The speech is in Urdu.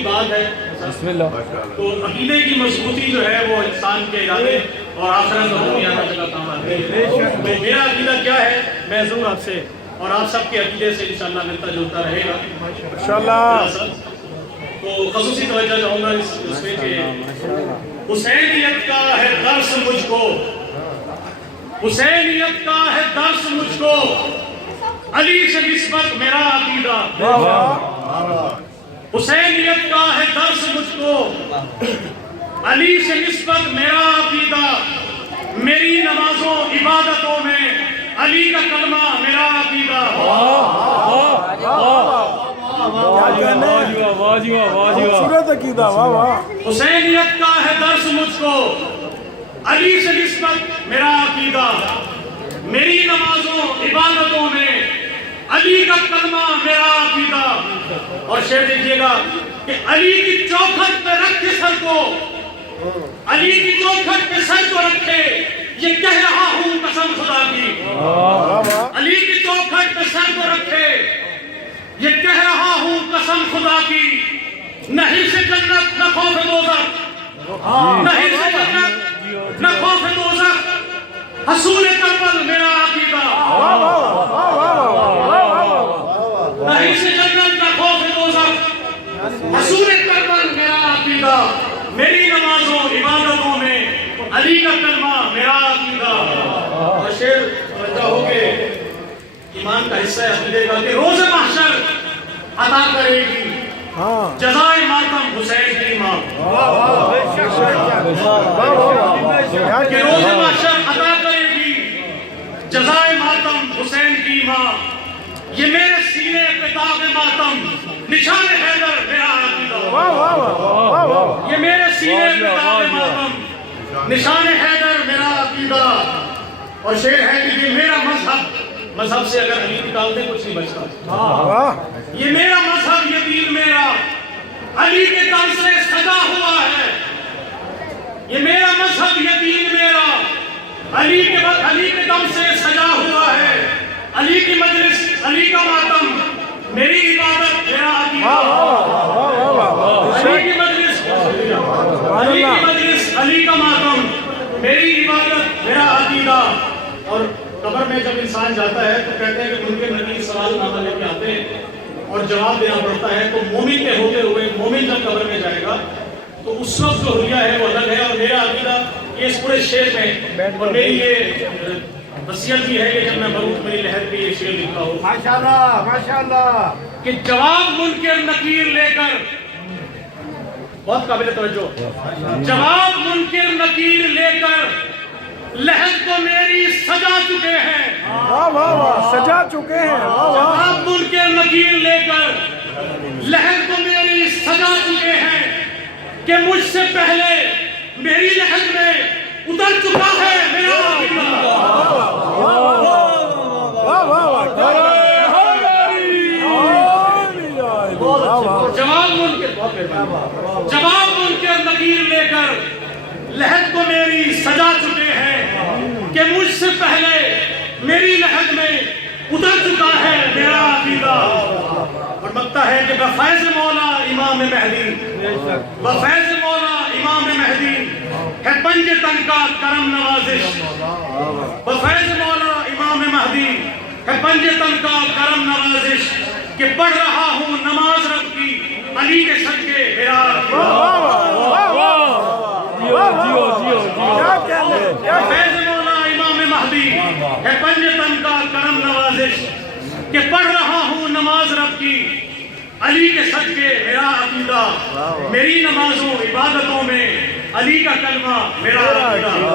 کی بات ہے بسم اللہ. تو عقیدے کی مضبوطی جو ہے وہ انسان کے ارادے اور آخرت اور دنیا کا جگہ کام آتی ہے. تو میرا عقیدہ کیا ہے میں ضرور آپ سے اور آپ سب کے عقیدے سے انشاءاللہ ملتا جلتا رہے گا انشاءاللہ. تو خصوصی توجہ چاہوں گا اس میں کہ حسینیت کا ہے درس مجھ کو، حسینیت کا ہے درس مجھ کو، علی سے نسبت میرا عقیدہ. حسینیت کا ہے درس مجھ کو، علی سے نسبت میرا عقیدہ، میری نمازوں عبادتوں میں علی کا کلمہ میرا عقیدہ. حسینیت کا ہے درس مجھ کو، علی سے نسبت میرا عقیدہ، میری نمازوں عبادتوں میں علی کا کلمہ میرا عقیدہ. اور شعر دیکھیے گا کہ علی کی چوکھٹ پہ رکھ کے سر کو، علی کی چوکھٹ پہ سر کو رکھے یہ کہہ رہا ہوں قسم خدا کی. علی کی چوکھٹ پہ سر کو رکھے یہ کہہ رہا ہوں قسم خدا کی. نہیں سے جنت نہ خوف دوزخ، نہیں سے جنت نہ خوف دوزخ، حصول کربل میرا عقیدہ. نہیں سے جنت نہ خوف دوزخ، حصول کربل میرا عقیدہ، میری نمازوں عبادتوں میں علی کا کلمہ میرا عقیدہ. اور شعر توجہ ہو کے ایمان کا حصہ ہے عقیدے کا کہ روز محشر عطا کرے گی جزائے ماتم حسین کی ماں. کہ روز محشر عطا کرے گی جزائے ماتم حسین کی ماں، یہ میرے سینے پہ داغ ماتم نشان حیدر میرا عقیدہ. یہ میرے سینے پہ داغ ماتم نشان حیدر میرا عقیدہ. اور شعر ہے کہ یہ میرا مذہب سے اگر علی نکالتے کچھ نہیں بچتا. یہ میرا مذہب یہ دین میرا علی کے دم سے سجا ہوا ہے. یہ میرا مذہب یہ دین میرا علی کے دم سے سجا ہوا ہے. علی کی مجلس علی کا ماتم میری عبادت میرا عقیدہ. علی کی مجلس علی کا ماتم میری عبادت میرا عقیدہ. اور قبر میں جب انسان جاتا ہے تو کہتے ہیں کہ منکر نکیر سوال نامہ لے کے آتے ہیں اور جواب دینا پڑتا ہے. تو مومن کے ہوتے ہوئے مومن جب قبر میں جائے گا تو اس وقت جو حلیہ ہے وہ الگ ہے. اور میرا عقیدہ یہ اس پورے شعر میں اور میری یہ وصیت بھی ہے کہ جب میں مروں میری لہر پہ یہ شعر لکھا ہوں ماشاءاللہ ماشاءاللہ کہ جواب منکر نکیر لے کر، بہت قابل توجہ، جواب منکر نکیر لے کر لہد کو میری سجا چکے ہیں. سجا چکے ہیں. جواب منکر نکیر لے کر لہد کو میری سجا چکے ہیں کہ مجھ سے پہلے میری لہد میں اتر چکا ہے میرا عقیدہ. جواب منکر نکیر لے کر لہد کو میری سجا چکے ہیں کہ مجھ سے پہلے میری لہد میں اتر چکا ہے میرا عقیدہ. اور مکتا ہے کہ بفیض مولا امام مہدی، بفیض مولا امام مہدی ہے پنج تن کا کرم نوازش. بفیض مولا امام مہدی ہے پنج تن کا کرم نوازش کہ پڑھ رہا ہوں نماز رب کی علی کے صدقے میرا فیض مولا امام مہدی ہے پنج تن کا کرم نوازش کہ پڑھ رہا ہوں نماز رب کی علی کے صدقے میرا عقیدہ، میری نمازوں عبادتوں میں علی کا کلمہ میرا عقیدہ.